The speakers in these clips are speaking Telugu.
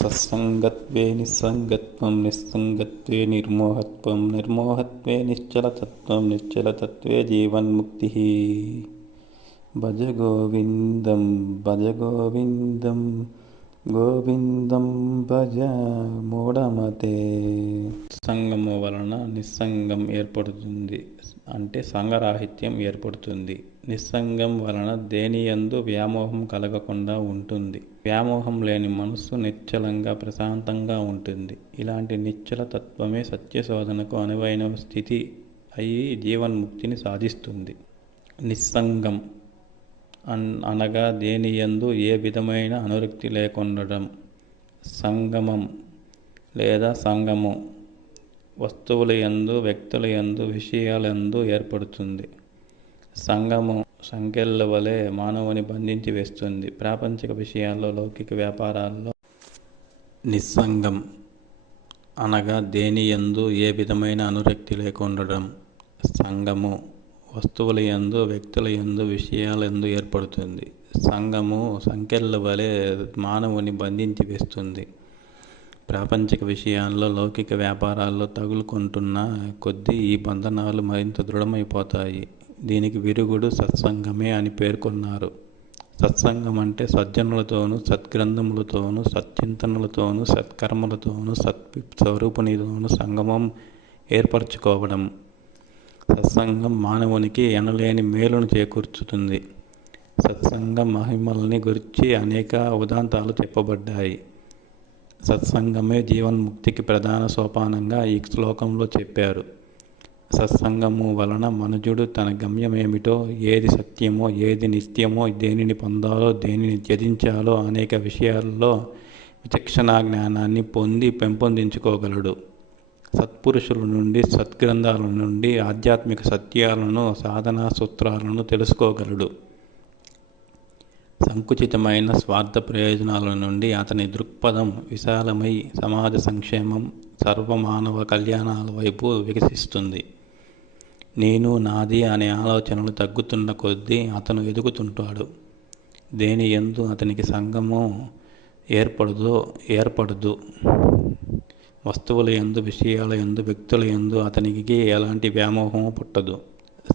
సత్సంగత్వే నిస్సంగత్వం, నిస్సంగత్వే నిర్మోహత్వం, నిర్మోహత్వే నిశ్చలతత్వం, నిశ్చలతత్వే జీవన్ముక్తి. భజ గోవిందం భజ గోవిందం, గోవిందం భజ మూఢమతే. సంగము వలన నిస్సంగం ఏర్పడుతుంది, అంటే సంగరాహిత్యం ఏర్పడుతుంది. నిస్సంగం వలన దేనియందు వ్యామోహం కలగకుండా ఉంటుంది. వ్యామోహం లేని మనస్సు నిశ్చలంగా ప్రశాంతంగా ఉంటుంది. ఇలాంటి నిశ్చల తత్వమే సత్యశోధనకు అనువైన స్థితి అయి జీవన్ముక్తిని సాధిస్తుంది. నిస్సంగం అనగా దేనియందు ఏ విధమైన అనురక్తి లేకుండడం. సంగమం లేదా సంగము వస్తువుల యందు, వ్యక్తుల యందు, విషయాలందు ఏర్పడుతుంది. సంగము సంకెళ్ళ వలె మానవుని బంధించి వేస్తుంది. ప్రాపంచిక విషయాల్లో, లౌకిక వ్యాపారాల్లో. నిస్సంగం అనగా దేని యందు ఏ విధమైన అనురక్తి లేకుండడం. సంగము వస్తువుల యందు, వ్యక్తుల యందు, విషయాలందు ఏర్పడుతుంది. సంగము సంకెళ్ళ వలె మానవుని బంధించి వేస్తుంది. ప్రాపంచిక విషయాల్లో, లౌకిక వ్యాపారాల్లో తగులుకుంటున్న కొద్దీ ఈ బంధనాలు మరింత దృఢమైపోతాయి. దీనికి విరుగుడు సత్సంగమే అని పేర్కొన్నారు. సత్సంగం అంటే సజ్జనులతోనూ, సద్గ్రంథములతోనూ, సత్చింతనలతోనూ, సత్కర్మలతోనూ, సత్స్వరూపునితోనూ సంగమం ఏర్పరచుకోవడం. సత్సంగం మానవునికి ఎనలేని మేలును చేకూర్చుతుంది. సత్సంగం మహిమల్ని గురించి అనేక ఉదాంతాలు చెప్పబడ్డాయి. సత్సంగమే జీవన్ముక్తికి ప్రధాన సోపానంగా ఈ శ్లోకంలో చెప్పారు. సత్సంగము వలన మనుజుడు తన గమ్యమేమిటో, ఏది సత్యమో, ఏది నిత్యమో, దేనిని పొందాలో, దేనిని త్యజించాలో అనేక విషయాల్లో విచక్షణా జ్ఞానాన్ని పొంది పెంపొందించుకోగలడు. సత్పురుషుల నుండి, సద్గ్రంథాల నుండి ఆధ్యాత్మిక సత్యాలను, సాధనా సూత్రాలను తెలుసుకోగలడు. సంకుచితమైన స్వార్థ ప్రయోజనాల నుండి అతని దృక్పథం విశాలమై సమాజ సంక్షేమం, సర్వమానవ కళ్యాణాల వైపు వికసిస్తుంది. నేను, నాది అనే ఆలోచనలు తగ్గుతున్న కొద్దీ అతను ఎదుగుతుంటాడు. దేని యందు అతనికి సంగము ఏర్పడదు. వస్తువుల యందు, విషయాల యందు, వ్యక్తుల యందు అతనికి ఎలాంటి వ్యామోహము పుట్టదు.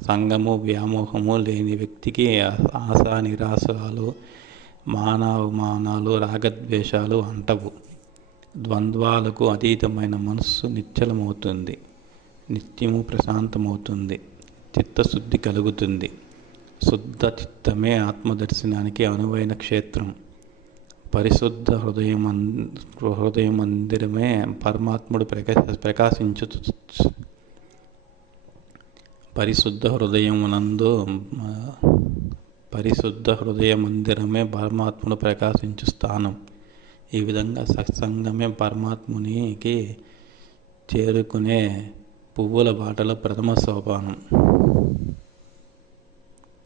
సంగము, వ్యామోహము లేని వ్యక్తికి ఆశ, నిరాశలు, మానావమానాలు, రాగద్వేషాలు అంటవు. ద్వంద్వాలకు అతీతమైన మనస్సు నిశ్చలమవుతుంది. నిత్యము ప్రశాంతమవుతుంది. చిత్తశుద్ధి కలుగుతుంది. శుద్ధ చిత్తమే ఆత్మదర్శనానికి అనువైన క్షేత్రం. పరిశుద్ధ హృదయ మందిరమే పరమాత్ముడు పరిశుద్ధ హృదయ మందిరమే పరమాత్ముడు ప్రకాశించు స్థానం. ఈ విధంగా సత్సంగమే పరమాత్మునికి చేరుకునే పువ్వుల బాటలో ప్రథమ సోపానం.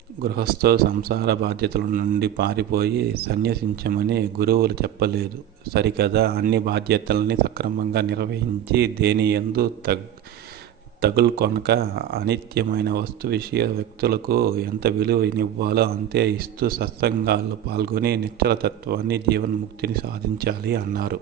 గృహస్థులు సంసార బాధ్యతల నుండి పారిపోయి సన్యసించమని గురువులు చెప్పలేదు సరికదా. అన్ని బాధ్యతల్ని సక్రమంగా నిర్వహించి దేని యందు తగులుకొనక అనిత్యమైన వస్తు, విషయ, వ్యక్తులకు ఎంత విలువనివ్వాలో అంతే ఇస్తూ సత్సంగాల్లో పాల్గొని నిశ్చలతత్వాన్ని, జీవన్ముక్తిని సాధించాలి అన్నారు.